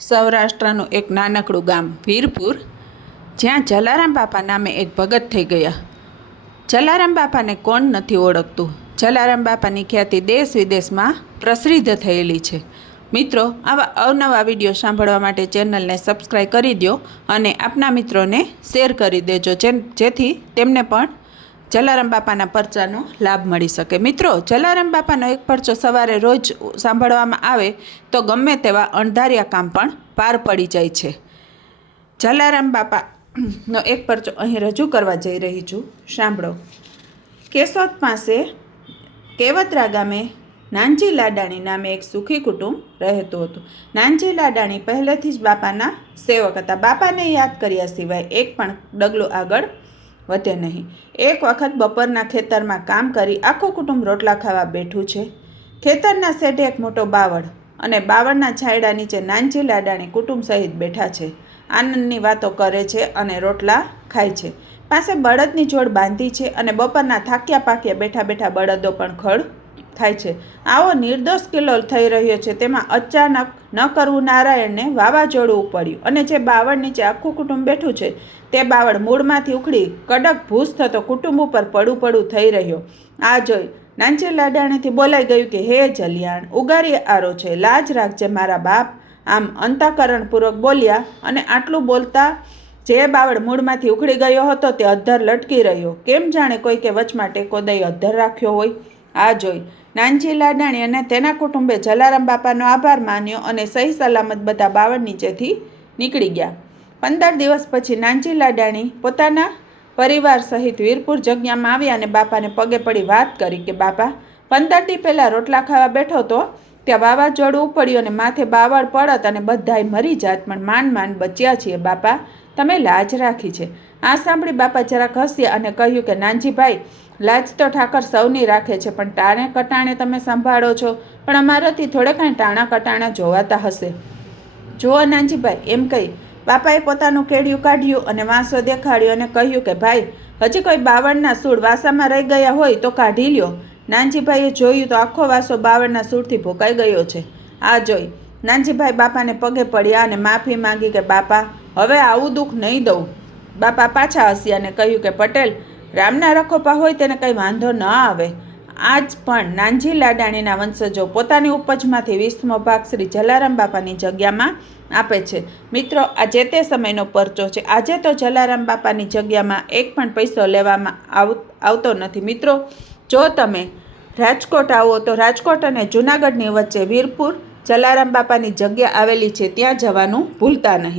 સૌરાષ્ટ્રનું એક નાનકડું ગામ વીરપુર, જ્યાં જલારામ બાપા નામે એક ભગત થઈ ગયા. જલારામ બાપાને કોણ નથી ઓળખતું? જલારામ બાપાની ખ્યાતિ દેશ વિદેશમાં પ્રસિદ્ધ થયેલી છે. મિત્રો, આવા અવનવા વીડિયો સાંભળવા માટે ચેનલને સબસ્ક્રાઈબ કરી દો અને આપના મિત્રોને શેર કરી દેજો જેથી તેમને પણ જલારામ બાપાના પરચાનો લાભ મળી શકે. મિત્રો, જલારામ બાપાનો એક પરચો સવારે રોજ સાંભળવામાં આવે તો ગમે તેવા અણધાર્યા કામ પણ પાર પડી જાય છે. જલારામ બાપાનો એક પરચો અહીં રજૂ કરવા જઈ રહી છું. સાંભળો. કેશોદ પાસે કેવતરા ગામે નાનજી લાડાણી નામે એક સુખી કુટુંબ રહેતું હતું. નાનજી લાડાણી પહેલેથી જ બાપાના સેવક હતા. બાપાને યાદ કર્યા સિવાય એક પણ ડગલું આગળ વધે નહીં. એક વખત બપોરના ખેતરમાં કામ કરી આખું કુટુંબ રોટલા ખાવા બેઠું છે. ખેતરના શેઢે એક મોટો બાવળ અને બાવળના છાંયડા નીચે નાનજી લાડાણી કુટુંબ સહિત બેઠા છે. આનંદની વાતો કરે છે અને રોટલા ખાય છે. પાસે બળદની જોડ બાંધી છે અને બપોરના થાક્યા પાક્યા બેઠા બેઠા બળદો પણ ખડ થાય છે. આવો નિર્દોષ કિલ્લો થઈ રહ્યો છે. તેમાં અચાનક ન કરવું નારાયણને વાવાઝોડું પડ્યું અને જે બાવળ નીચે આખું કુટુંબ બેઠું છે, તે બાવળ મૂળમાંથી ઉખડી કડક ભૂસ થતો કુટુંબ ઉપર પડું પડું થઈ રહ્યો. આ જોઈ નાનજી લાડાણીથી બોલાઈ ગયું કે, હે જલિયાણ, ઉગારી આરો છે. લાજ રાખજે મારા બાપ. આમ અંતઃકરણપૂર્વક બોલ્યા અને આટલું બોલતા જે બાવળ મૂળમાંથી ઉખડી ગયો હતો, તે અધ્ધર લટકી રહ્યો. કેમ જાણે કોઈકે વચમાં ટેકો દઈ અધ્ધર રાખ્યો હોય? આ જોઈ નાનજી લાડાણી અને તેના કુટુંબે જલારામ બાપાનો આભાર માન્યો અને સહી સલામત બધા બાવળ નીચેથી નીકળી ગયા. પંદર દિવસ પછી નાનજી લાડાણી પોતાના પરિવાર સહિત વીરપુર જગ્યામાં આવ્યા અને બાપાને પગે પડી વાત કરી કે, બાપા પંદર દી પહેલાં રોટલા ખાવા બેઠો તો ત્યાં વાવાઝોડું ઉપડ્યું અને માથે બાવળ પડત અને બધાય મરી જાત, પણ માંડ માંડ બચ્યા છીએ બાપા. તમે લાજ રાખી છે. આ સાંભળી બાપા જરાક હસ્યા અને કહ્યું કે, નાનજીભાઈ, લાજ તો ઠાકર સૌની રાખે છે, પણ ટાણે કટાણે તમે સંભાળો છો. પણ અમારાથી થોડે કાંઈ ટાણા કટાણા જોવાતા હશે. જુઓ નાનજીભાઈ, એમ કહી બાપાએ પોતાનું કેડિયું કાઢ્યું અને વાંસો દેખાડ્યો અને કહ્યું કે, ભાઈ, હજી કોઈ બાવળના સૂળ વાસામાં રહી ગયા હોય તો કાઢી લ્યો. નાનજીભાઈએ જોયું તો આખો વાસો બાવળના સૂરથી ભોકાઈ ગયો છે. આ જોઈ નાનજીભાઈ બાપાને પગે પડ્યા અને માફી માંગી કે, બાપા, હવે આવું દુઃખ નહીં દઉં. બાપા પાછા હસ્યા અને કહ્યું કે, પટેલ, રામના રખોપા હોય તેને કંઈ વાંધો ન આવે. આજ પણ નાનજી લાડાણીના વંશજો પોતાની ઉપજમાંથી વીસમો ભાગ શ્રી જલારામ બાપાની જગ્યામાં આપે છે. મિત્રો, આ જે તે સમયનો પરચો છે. આજે તો જલારામ બાપાની જગ્યામાં એક પણ પૈસો લેવામાં આવ આવતો નથી. મિત્રો જો તમે રાજકોટ આવો તો રાજકોટ અને જૂનાગઢની વચ્ચે વીરપુર જલારામ બાપાની જગ્યા આવેલી છે, ત્યાં જવાનું ભૂલતા નહીં.